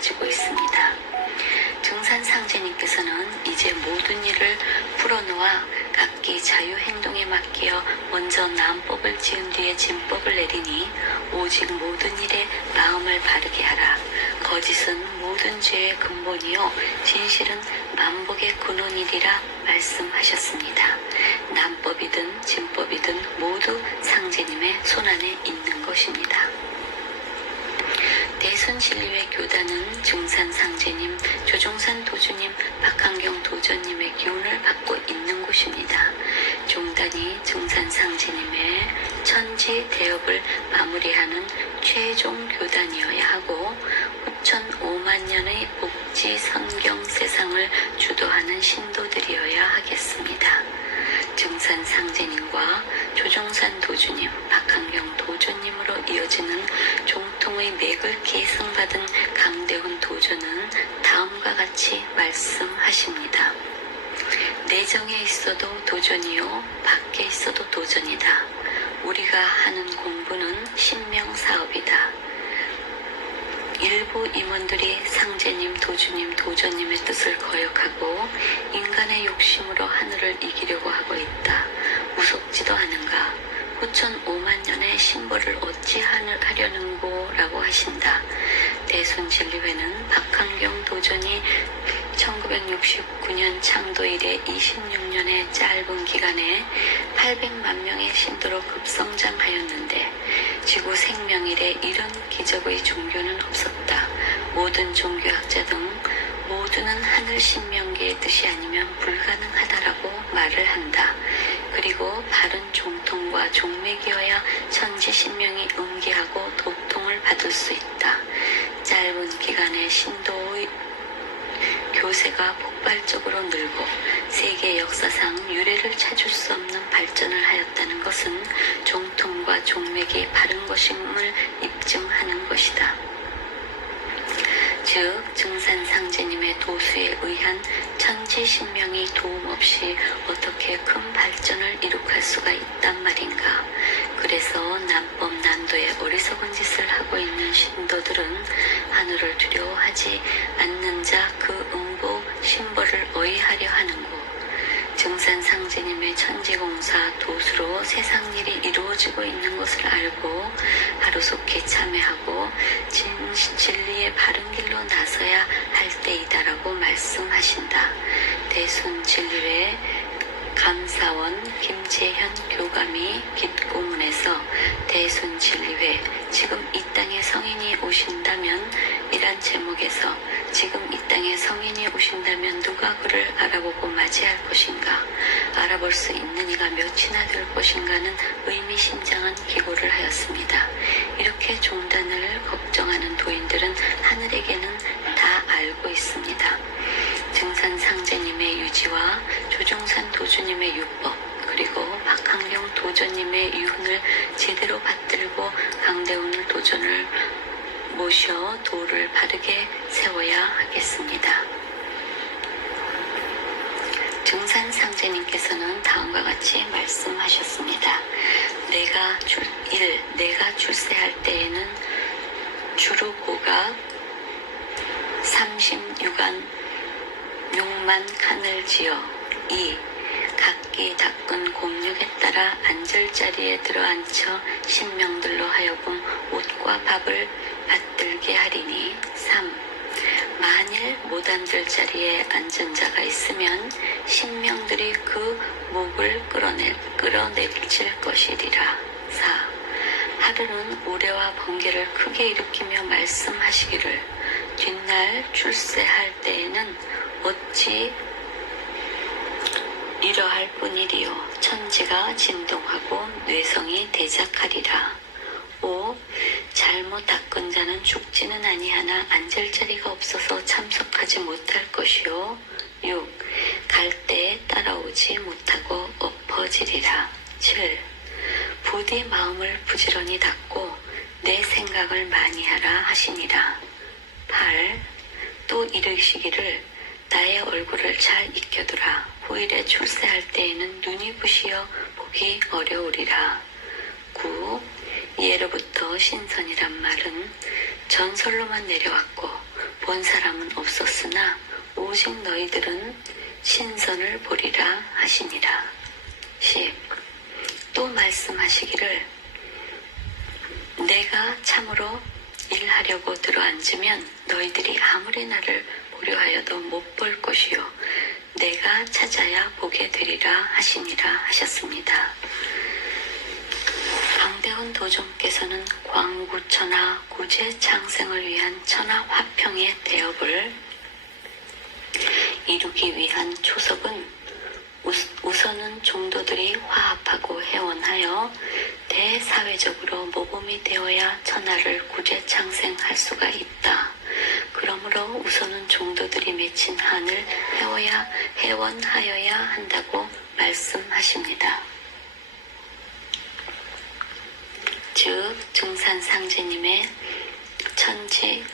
가지고 있습니다. 증산상제님께서는 이제 모든 일을 풀어놓아 각기 자유행동에 맡겨 먼저 남법을 지은 뒤에 진법을 내리니 오직 모든 일에 마음을 바르게 하라. 거짓은 모든 죄의 근본이요 진실은 만복의 근원이리라 말씀하셨습니다. 남법이든 진법이든 모두 상제님의 손안에 있는 것입니다. 대선진리회 교단은 증산상제님, 조종산 도주님, 박한경 도전님의 기운을 받고 있는 곳입니다. 종단이 증산상제님의 천지 대업을 마무리하는 최종 교단이어야 하고 후천 5만 년의 복지 선경 세상을 주도하는 신도들이어야 하겠습니다. 증산 상제님과 조종산 도주님, 박한경 도주님으로 이어지는 종통의 맥을 계승받은 강대훈 도주는 다음과 같이 말씀하십니다. 내정에 있어도 도전이요, 밖에 있어도 도전이다. 우리가 하는 공부는 신명사업이다. 일부 임원들이 상제님, 도주님, 도전님의 뜻을 거역하고 인간의 욕심으로 하늘을 이기려고 하고 있다. 무섭지도 않은가? 후천 5만 년의 신보를 어찌 하늘 하려는고? 라고 하신다. 대순 진리회는 박한경 도전이 1969년 창도 이래 26년의 짧은 기간에 800만 명의 신도로 급성장하였는데 지구 생명일에 이런 기적의 종교는 없었다. 모든 종교학자 등 모두는 하늘 신명계의 뜻이 아니면 불가능하다라고 말을 한다. 그리고 바른 종통과 종맥이어야 천지 신명이 응기하고 도통을 받을 수 있다. 짧은 기간에 신도의 교세가 폭발적으로 늘고 세계 역사상 유례를 찾을 수 없는 발전을 하였다는 것은 종통과 종맥이 바른 것임을 입증하는 것이다. 즉 증산상제님의 도수에 의한 천지신명이 도움 없이 어떻게 큰 발전을 이룩할 수가 있단 말인가. 그래서 남법 난도의 어리석은 짓을 하고 있는 신도들은 하늘을 두려워하지 않는 자 그 응보 하는고. 증산 상제님의 천지공사 도수로 세상 일이 이루어지고 있는 것을 알고 하루속히 참회하고 진, 진리의 바른 길로 나서야 할 때이다라고 말씀하신다. 대순 진리회 감사원 김재현 교감이 빛고문에서 대순 진리회 지금 이 땅에 성인이 오신다면 이란 제목에서 지금 이 땅에 성인이 오신다면 누가 그를 알아보고 맞이할 것인가 알아볼 수 있는 이가 몇이나 될 것인가는 의미심장한 기고를 하였습니다. 이렇게 종단을 걱정하는 도인들은 하늘에게는 다 알고 있습니다. 증산 상제님의 유지와 조종산 도주님의 유법 그리고 박한경 도전님의 유훈을 제대로 받들고 강대훈을 도전을 모셔 도를 바르게 세워야 하겠습니다. 증산상제님께서는 다음과 같이 말씀하셨습니다. 내가 출, 1. 내가 출세할 때에는 주루고가 36안 6만 칸을 지어 2. 각기 닦은 공력에 따라 앉을 자리에 들어앉혀 신명들로 하여금 옷과 밥을 받들게 하리니 3. 만일 못 앉을 자리에 앉은 자가 있으면 신명들이 그 목을 끌어낼, 끌어내칠 것이리라. 4. 하늘은 우레와 번개를 크게 일으키며 말씀하시기를 뒷날 출세할 때에는 어찌 이러할 뿐이리요 천지가 진동하고 뇌성이 대작하리라 5. 잘못 닦은 자는 죽지는 아니하나 앉을 자리가 없어서 참석하지 못할 것이요 6. 갈 때에 따라오지 못하고 엎어지리라 7. 부디 마음을 부지런히 닫고 내 생각을 많이 하라 하시니라 8. 또 이르시기를 나의 얼굴을 잘 익혀두라. 후일에 출세할 때에는 눈이 부시어 보기 어려우리라. 9. 예로부터 신선이란 말은 전설로만 내려왔고 본 사람은 없었으나 오직 너희들은 신선을 보리라 하시니라. 10. 또 말씀하시기를 내가 참으로 일하려고 들어앉으면 너희들이 아무리 나를 보려 하여도 못 볼 것이요 내가 찾아야 보게 되리라 하시니라 하셨습니다. 강대훈 도종께서는 광구천하 구제 창생을 위한 천하 화평의 대업을 이루기 위한 초석은 우- 우선은 종도들이 화합하고 회원하여 대사회적으로 모범이 되어야 천하를 구제 창생할 수가 있다. 그러므로 우선은 종도들이 맺힌 한을 회워야 회원하여야 한다고 말씀하십니다. 즉 증산상제님의 천지